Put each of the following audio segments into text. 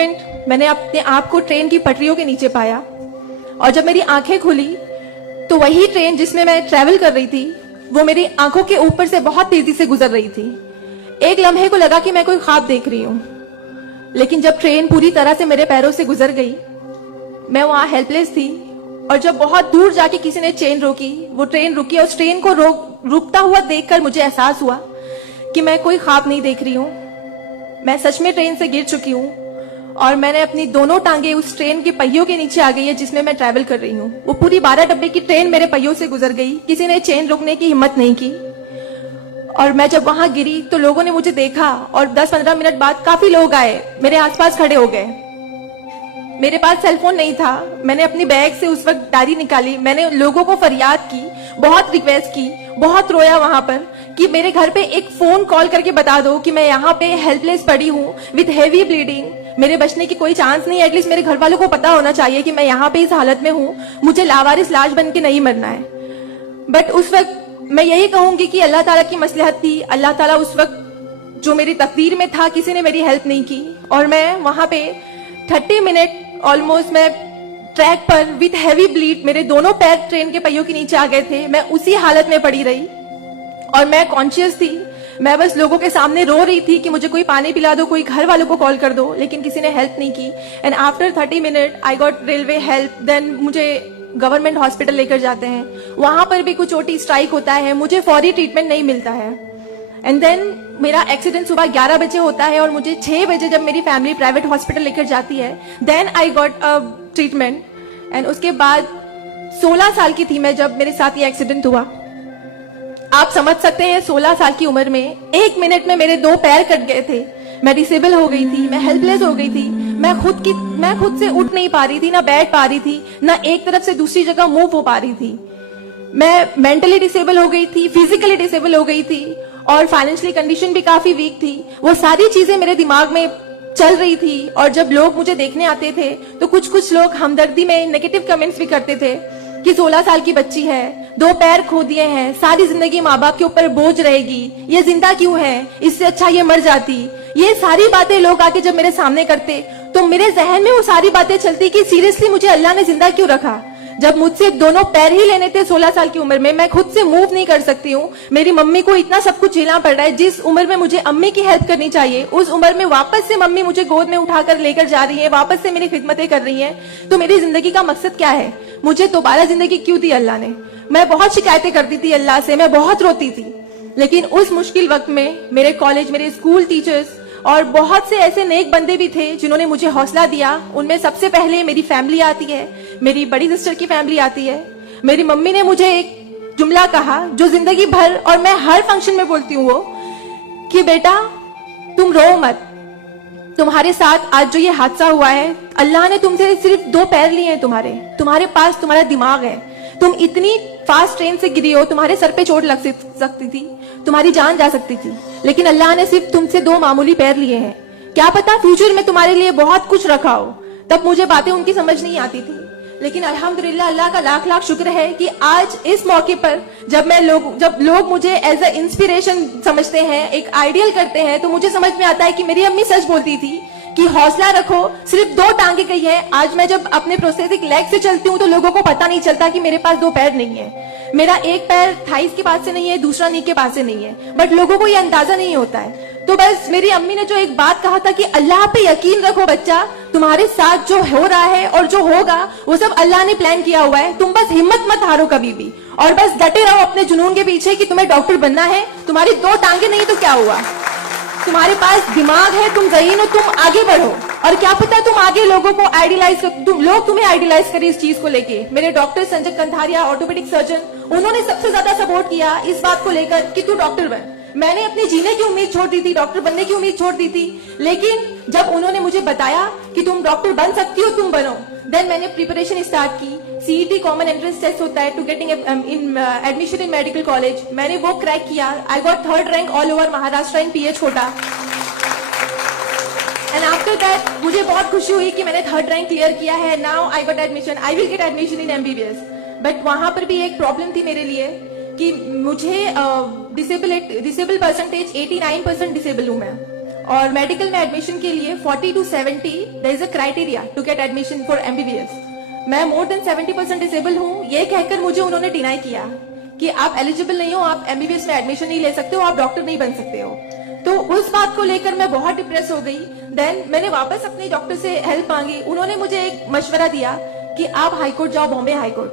Moment मैंने अपने आप को ट्रेन की पटरियों के नीचे पाया, और जब मेरी आंखें खुली तो वही ट्रेन जिसमें मैं ट्रेवल कर रही थी वो मेरी आंखों के ऊपर से बहुत तेजी से गुजर रही थी। एक लम्हे को लगा कि मैं कोई ख्वाब देख रही हूं, लेकिन जब ट्रेन पूरी तरह से मेरे पैरों से गुजर गई, मैं वहां हेल्पलेस थी। और जब बहुत दूर जाके किसी ने चेन रोकी, वो ट्रेन रुकी, और उस ट्रेन को रुकता हुआ देखकर मुझे एहसास हुआ कि मैं कोई ख्वाब नहीं देख रही हूं, मैं सच में ट्रेन से गिर चुकी हूं, और मैंने अपनी दोनों टांगे उस ट्रेन के पहियों के नीचे आ गई है जिसमें मैं ट्रैवल कर रही हूं। वो पूरी 12 डब्बे की ट्रेन मेरे पहियों से गुजर गई, किसी ने चेन रोकने की हिम्मत नहीं की। और मैं जब वहां गिरी तो लोगों ने मुझे देखा, और 10-15 मिनट बाद काफी लोग आए, मेरे आसपास खड़े हो गए। मेरे पास सेलफोन नहीं था, मैंने अपनी बैग से उस वक्त डायरी निकाली, मैंने लोगों को फरियाद की, बहुत रिक्वेस्ट की, बहुत रोया वहां पर कि मेरे घर पे एक फोन कॉल करके बता दो कि मैं यहाँ पे हेल्पलेस पड़ी हूँ विद हेवी ब्लीडिंग, मेरे बचने की कोई चांस नहीं है। एटलीस्ट मेरे घर वालों को पता होना चाहिए कि मैं यहाँ पे इस हालत में हूँ, मुझे लावारिस लाश बन के नहीं मरना है। बट उस वक्त मैं यही कहूंगी कि अल्लाह ताला की मसलहत थी। अल्लाह ताला उस वक्त जो मेरी तकदीर में था, किसी ने मेरी हेल्प नहीं की, और मैं वहां पे 30 मिनट ऑलमोस्ट मैं ट्रैक पर विद हैवी ब्लीड, मेरे दोनों पैर ट्रेन के पहियों के नीचे आ गए थे, मैं उसी हालत में पड़ी रही, और मैं कॉन्शियस थी। मैं बस लोगों के सामने रो रही थी कि मुझे कोई पानी पिला दो, कोई घर वालों को कॉल कर दो, लेकिन किसी ने हेल्प नहीं की। And after 30 minute I got railway help, then मुझे गवर्नमेंट हॉस्पिटल लेकर जाते हैं, वहां पर भी कुछ ओटी स्ट्राइक होता है, मुझे फौरी ट्रीटमेंट नहीं मिलता है। एंड देन मेरा एक्सीडेंट सुबह 11 बजे होता है, और मुझे 6 बजे जब मेरी फैमिली प्राइवेट हॉस्पिटल लेकर जाती है, then I got a treatment. And उसके बाद 16 साल की थी मैं जब मेरे साथ ये एक्सीडेंट हुआ। आप समझ सकते हैं 16 साल की उम्र में 1 मिनट में मेरे 2 पैर कट गए थे, मैं डिसेबल हो गई थी, मैं हेल्पलेस हो गई थी, मैं खुद से उठ नहीं पा रही थी, ना बैठ पा रही थी, ना एक तरफ से दूसरी जगह मूव हो पा रही थी। मैं मेंटली डिसेबल हो गई थी, फिजिकली डिसेबल हो गई थी, और फाइनेंशियली कंडीशन भी काफी वीक थी। वो सारी चीजें मेरे दिमाग में चल रही थी, और जब लोग मुझे देखने आते थे तो कुछ लोग हमदर्दी में नेगेटिव कमेंट्स भी करते थे कि 16 साल की बच्ची है, 2 पैर खो दिए हैं, सारी जिंदगी माँ बाप के ऊपर बोझ रहेगी, ये जिंदा क्यों है, इससे अच्छा ये मर जाती। ये सारी बातें लोग आके जब मेरे सामने करते तो मेरे जहन में वो सारी बातें चलती कि सीरियसली मुझे अल्लाह ने जिंदा क्यों रखा, जब मुझसे दोनों पैर ही लेने थे 16 साल की उम्र में, मैं खुद से मूव नहीं कर सकती हूँ, मेरी मम्मी को इतना सब कुछ झेलना पड़ रहा है। जिस उम्र में मुझे अम्मी की हेल्प करनी चाहिए, उस उम्र में वापस से मम्मी मुझे गोद में उठाकर लेकर जा रही है, वापस से मेरी खिदमतें कर रही है। तो मेरी जिंदगी का मकसद क्या है, मुझे दोबारा जिंदगी क्यों दी अल्लाह ने। मैं बहुत शिकायतें करती थी अल्लाह से, मैं बहुत रोती थी, लेकिन उस मुश्किल वक्त में मेरे कॉलेज, मेरे स्कूल टीचर्स और बहुत से ऐसे नेक बंदे भी थे जिन्होंने मुझे हौसला दिया। उनमें सबसे पहले मेरी फैमिली आती है, मेरी बड़ी सिस्टर की फैमिली आती है। मेरी मम्मी ने मुझे एक जुमला कहा जो जिंदगी भर, और मैं हर फंक्शन में बोलती हूँ, वो कि बेटा तुम रो मत, तुम्हारे साथ आज जो ये हादसा हुआ है, अल्लाह ने तुमसे सिर्फ 2 पैर लिए हैं, तुम्हारे पास तुम्हारा दिमाग है, तुम इतनी फास्ट ट्रेन से गिरी हो, तुम्हारे सर पे चोट लग सकती थी, तुम्हारी जान जा सकती थी, लेकिन अल्लाह ने सिर्फ तुमसे 2 मामूली पैर लिए हैं। क्या पता फ्यूचर में तुम्हारे लिए बहुत कुछ रखा हो। तब मुझे बातें उनकी समझ नहीं आती थी, लेकिन अल्हम्दुलिल्लाह अल्लाह का लाख लाख शुक्र है कि आज इस मौके पर जब लोग मुझे एज अ इंस्पिरेशन समझते हैं, एक आइडियल करते हैं, तो मुझे समझ में आता है कि मेरी अम्मी सच बोलती थी कि हौसला रखो, सिर्फ 2 टांगे गई है। आज मैं जब अपने प्रोस्थेटिक लेग से चलती हूँ तो लोगों को पता नहीं चलता कि मेरे पास 2 पैर नहीं है, मेरा एक पैर थाइस के पास से नहीं है, दूसरा नी के पास से नहीं है, बट लोगों को ये अंदाजा नहीं होता है। तो बस मेरी अम्मी ने जो एक बात कहा था कि अल्लाह पे यकीन रखो बच्चा, तुम्हारे साथ जो हो रहा है और जो होगा वो सब अल्लाह ने प्लान किया हुआ है, तुम बस हिम्मत मत हारो कभी भी, और बस डटे रहो अपने जुनून के पीछे कि तुम्हें डॉक्टर बनना है। तुम्हारी 2 टांगे नहीं तो क्या हुआ, तुम्हारे पास दिमाग है, तुम ज़हीन हो, तुम आगे बढ़ो, और क्या पता तुम आगे लोगों को आइडियलाइज कर, लोग तुम्हें आइडियलाइज करें इस चीज को लेके। मेरे doctor Sanjay Kantharia, orthopaedic surgeon, उन्होंने सबसे ज्यादा सपोर्ट किया इस बात को लेकर कि तू डॉक्टर बन। मैंने अपनी जीने की उम्मीद छोड़ दी थी, डॉक्टर बनने की उम्मीद छोड़ दी थी, लेकिन जब उन्होंने मुझे बताया कि तुम डॉक्टर बन सकती हो, तुम बनो, देन मैंने प्रिपरेशन स्टार्ट की। सीईटी कॉमन एंट्रेंस टेस्ट होता है to getting admission in medical college, मैंने वो क्रैक किया। I got 3rd rank all over Maharashtra in PH quota. And after that मुझे बहुत खुशी हुई कि मैंने 3rd रैंक क्लियर किया है। Now I got admission, I will get admission in MBBS. But वहां पर भी एक प्रॉब्लम थी मेरे लिए कि मुझे डिसेबल परसेंटेज 89% डिसेबल हूं मैं, और मेडिकल में एडमिशन के लिए 40 to 70 there is a criteria to get admission for MBBS. मैं मोर देन 70% डिसेबल हूँ, ये कहकर मुझे उन्होंने डिनाई किया कि आप एलिजिबल नहीं हो, आप एमबीबीएस में एडमिशन नहीं ले सकते हो, आप डॉक्टर नहीं बन सकते हो। तो उस बात को लेकर मैं बहुत डिप्रेस हो गई। देन मैंने वापस अपने डॉक्टर से हेल्प मांगी। उन्होंने मुझे एक मशवरा दिया कि आप हाईकोर्ट जाओ, बॉम्बे हाईकोर्ट।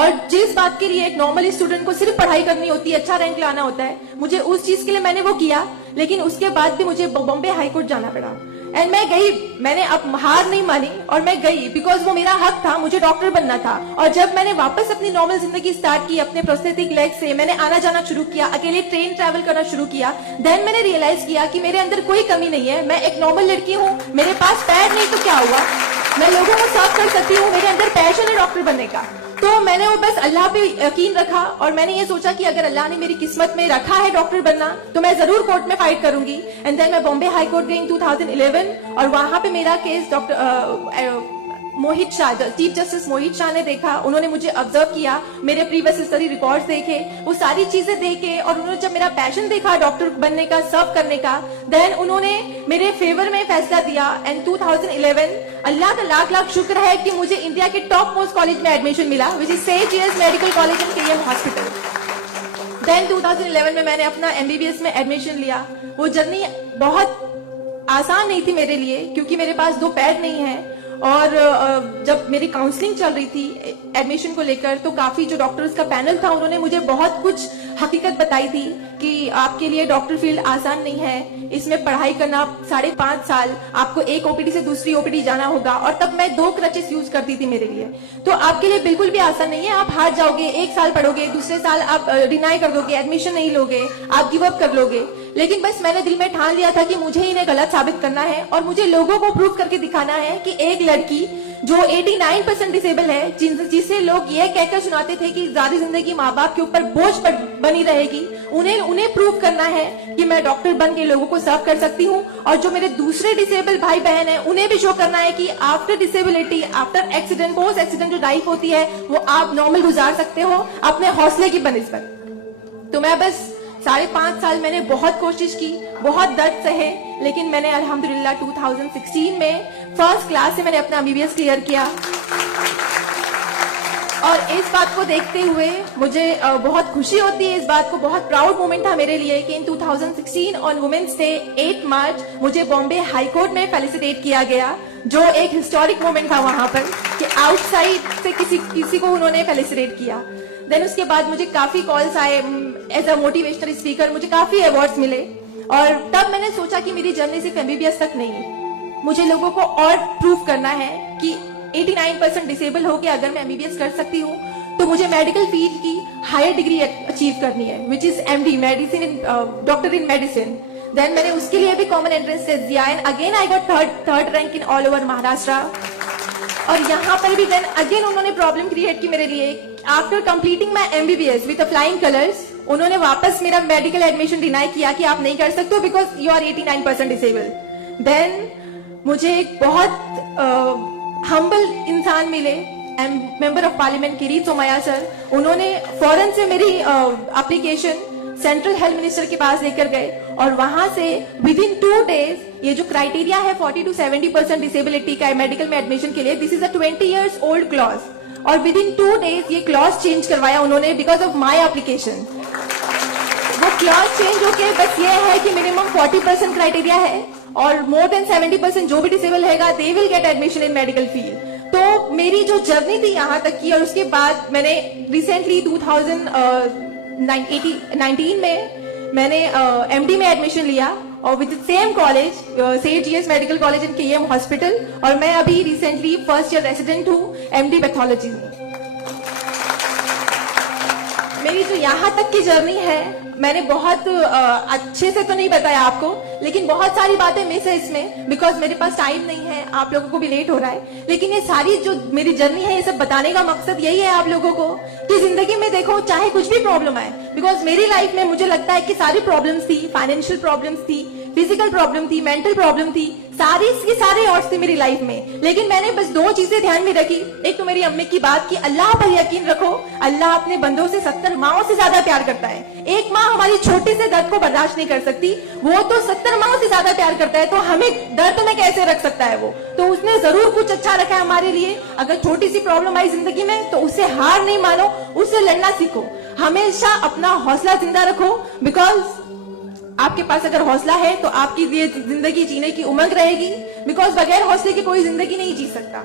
और जिस बात के लिए एक नॉर्मल स्टूडेंट को सिर्फ पढ़ाई करनी होती है, अच्छा रैंक लाना होता है, मुझे उस चीज के लिए मैंने वो किया, लेकिन उसके बाद भी मुझे बॉम्बे हाईकोर्ट जाना पड़ा। एंड मैं गई, मैंने अब हार नहीं मानी और मैं गई, बिकॉज वो मेरा हक था, मुझे डॉक्टर बनना था। और जब मैंने वापस अपनी नॉर्मल जिंदगी स्टार्ट की अपने प्रोस्थेटिक लेग से, मैंने आना जाना शुरू किया, अकेले ट्रेन ट्रैवल करना शुरू किया, देन मैंने रियलाइज किया कि मेरे अंदर कोई कमी नहीं है, मैं एक नॉर्मल लड़की हूँ, मेरे पास पैर नहीं तो क्या हुआ, मैं लोगों को सर्व कर सकती हूँ, मेरे अंदर पैशन है डॉक्टर बनने का। तो मैंने वो बस अल्लाह पे यकीन रखा और मैंने ये सोचा कि अगर अल्लाह ने मेरी किस्मत में रखा है डॉक्टर बनना तो मैं जरूर कोर्ट में फाइट करूंगी। एंड देन मैं बॉम्बे हाई कोर्ट गई 2011 और वहां पे मेरा केस डॉक्टर मोहित शाह, चीफ जस्टिस मोहित शाह ने देखा। उन्होंने मुझे ऑब्जर्व किया, मेरे प्रीवियस हिस्ट्री रिकॉर्ड्स देखे, वो सारी चीजें देखे और उन्होंने जब मेरा पैशन देखा डॉक्टर बनने का, सर्व करने का, देन उन्होंने मेरे फेवर में फैसला दिया। एंड 2011 अल्लाह का लाख लाख शुक्र है कि मुझे इंडिया के टॉप मोस्ट कॉलेज में एडमिशन मिला, विच इज सेज medical college and KEM hospital. Then 2011 में मैंने अपना एमबीबीएस में एडमिशन लिया। वो जर्नी बहुत आसान नहीं थी मेरे लिए, क्योंकि मेरे पास दो पैर नहीं है। और जब मेरी काउंसलिंग चल रही थी एडमिशन को लेकर, तो काफी जो डॉक्टर्स का पैनल था उन्होंने मुझे बहुत कुछ हकीकत बताई थी कि आपके लिए डॉक्टर फील्ड आसान नहीं है, इसमें पढ़ाई करना 5.5 साल, आपको एक ओपीडी से दूसरी ओपीडी जाना होगा। और तब मैं 2 क्रचेस यूज करती थी मेरे लिए, तो आपके लिए बिल्कुल भी आसान नहीं है, आप हार जाओगे, 1 साल पढ़ोगे, दूसरे साल आप डिनाई कर दोगे, एडमिशन नहीं लोगे, आप गिव अप कर लोगे। लेकिन बस मैंने दिल में ठान लिया था कि मुझे इन्हें गलत साबित करना है और मुझे लोगों को प्रूव करके दिखाना है कि एक लड़की जो 89% डिसेबल है, जिसे लोग ये कहकर सुनाते थे कि सारी जिंदगी माँ बाप के ऊपर बोझ बनी रहेगी, उन्हें प्रूव करना है कि मैं डॉक्टर बन के लोगों को सर्व कर सकती हूँ। और जो मेरे दूसरे डिसेबल भाई बहन है, उन्हें भी शो करना है कि after disability, after accident, post accident जो लाइफ होती है वो आप नॉर्मल गुजार सकते हो अपने हौसले की बनिस्बत। तो मैं बस 5.5 साल मैंने बहुत कोशिश की, बहुत दर्द सहे, लेकिन मैंने अल्हम्दुलिल्लाह 2016 में फर्स्ट क्लास से मैंने अपना एमबीबीएस क्लियर किया। और इस बात को देखते हुए मुझे बहुत खुशी होती है, इस बात को बहुत प्राउड मोमेंट था मेरे लिए कि इन 2016 ऑन वुमेन्स डे 8 मार्च मुझे बॉम्बे हाई कोर्ट में फेलिसिटेट किया गया, जो एक हिस्टोरिक मोमेंट था वहां पर कि आउटसाइड से किसी को उन्होंने फेलिसिटेट किया। देन उसके बाद मुझे काफी कॉल्स आए एज अ मोटिवेशनल स्पीकर, मुझे काफी अवार्ड्स मिले। और तब मैंने सोचा कि मेरी जर्नी सिर्फ एमबीबीएस तक नहीं है, मुझे लोगों को और प्रूव करना है कि 89% डिसेबल हो के अगर मैं एमबीबीएस कर सकती हूँ तो मुझे मेडिकल फील्ड की हायर डिग्री अचीव करनी है, which is MD, medicine, doctor in medicine. Then मैंने उसके लिए भी कॉमन एंट्रेंस टेस्ट दिया and again I got third rank in all over Maharashtra. और यहाँ पर भी देन अगेन उन्होंने प्रॉब्लम क्रिएट की मेरे लिए। After completing my MBBS with flying colours, उन्होंने वापस मेरा मेडिकल एडमिशन डिनाई किया कि आप नहीं कर सकते हो because you are 89% disable. Then मुझे एक बहुत हम्बल इंसान मिले, member of parliament Kirit Somaiya sir, उन्होंने फौरन से मेरी एप्लीकेशन सेंट्रल हेल्थ मिनिस्टर के पास लेकर गए और वहां से विद इन 2 डेज ये जो क्राइटेरिया है 40 to 70% डिसेबिलिटी का मेडिकल में एडमिशन के लिए, this is a 20 years old clause, और विद इन 2 डेज ये क्लॉज चेंज करवाया उन्होंने बिकॉज ऑफ माई एप्लीकेशन। वो क्लॉज चेंज होके बस ये है कि मिनिमम 40% क्राइटेरिया है और मोर देन 70% जो भी डिसेबल रहेगा they will get admission in medical field. तो मेरी जो जर्नी थी यहाँ तक की, और उसके बाद मैंने रिसेंटली 2019 में मैंने एमडी में एडमिशन लिया और with same college Seth GS medical college in KEM hospital, और मैं अभी रिसेंटली फर्स्ट ईयर रेसिडेंट हूँ एमडी पैथोलॉजी में। मेरी जो यहाँ तक की जर्नी है मैंने बहुत अच्छे से तो नहीं बताया आपको, लेकिन बहुत सारी बातें मिस है इसमें बिकॉज मेरे पास टाइम नहीं है, आप लोगों को भी लेट हो रहा है। लेकिन ये सारी जो मेरी जर्नी है ये सब बताने का मकसद यही है आप लोगों को कि जिंदगी में देखो चाहे कुछ भी प्रॉब्लम आए, बिकॉज मेरी लाइफ में मुझे लगता है कि सारी प्रॉब्लम्स थी, फाइनेंशियल प्रॉब्लम्स थी, फिजिकल प्रॉब्लम थी, मेंटल प्रॉब्लम थी, सारी की सारे odds थे मेरी लाइफ में, लेकिन मैंने बस 2 चीजें ध्यान में रखी। एक तो मेरी अम्मी की बात कि अल्लाह पर यकीन रखो, अल्लाह अपने बंदों से 70 माओं से ज्यादा प्यार करता है। एक माँ हमारी छोटे से दर्द को बर्दाश्त नहीं कर सकती, वो तो 70 माओं से ज्यादा प्यार करता है, तो हमें दर्द में कैसे रख सकता है वो। तो उसने जरूर कुछ अच्छा रखा है हमारे लिए। अगर छोटी सी प्रॉब्लम आई जिंदगी में तो उससे हार नहीं मानो, उससे लड़ना सीखो, हमेशा अपना हौसला जिंदा रखो। बिकॉज आपके पास अगर हौसला है तो आपकी लिए जिंदगी जीने की उमंग रहेगी। बिकॉज बगैर हौसले की कोई जिंदगी नहीं जी सकता।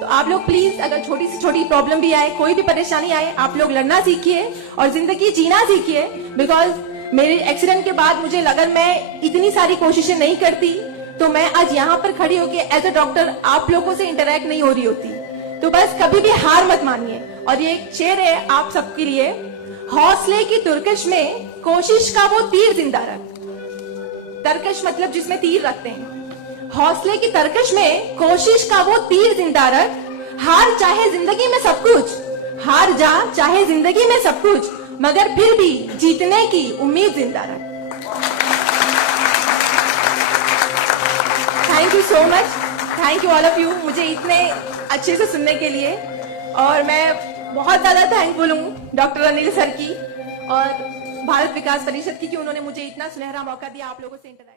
तो आप लोग प्लीज, अगर छोटी से छोटी प्रॉब्लम भी आए, कोई भी परेशानी आए, आप लोग लड़ना सीखिए और जिंदगी जीना सीखिए। बिकॉज मेरे एक्सीडेंट के बाद मुझे लगा मैं इतनी सारी कोशिशें नहीं करती तो मैं आज यहाँ पर खड़ी होकर एज अ डॉक्टर आप लोगों से इंटरेक्ट नहीं हो रही होती। तो बस कभी भी हार मत मानिए। और ये एक शेर है आप सबके लिए, हौसले की तुरकश में कोशिश का वो तीर जिंदा रख। तरकश मतलब जिसमें तीर रखते हैं। हौसले की तरकश में कोशिश का वो तीर जिंदा रख। हार चाहे जिंदगी में सब कुछ, हार जा चाहे जिंदगी में सब कुछ, मगर फिर भी जीतने की उम्मीद जिंदा रख। Thank you so much, thank you all of you मुझे इतने अच्छे से सुनने के लिए। और मैं बहुत ज्यादा थैंकफुल हूँ डॉक्टर अनिल सर की और भारत विकास परिषद की कि उन्होंने मुझे इतना सुनहरा मौका दिया आप लोगों से इंटरेक्ट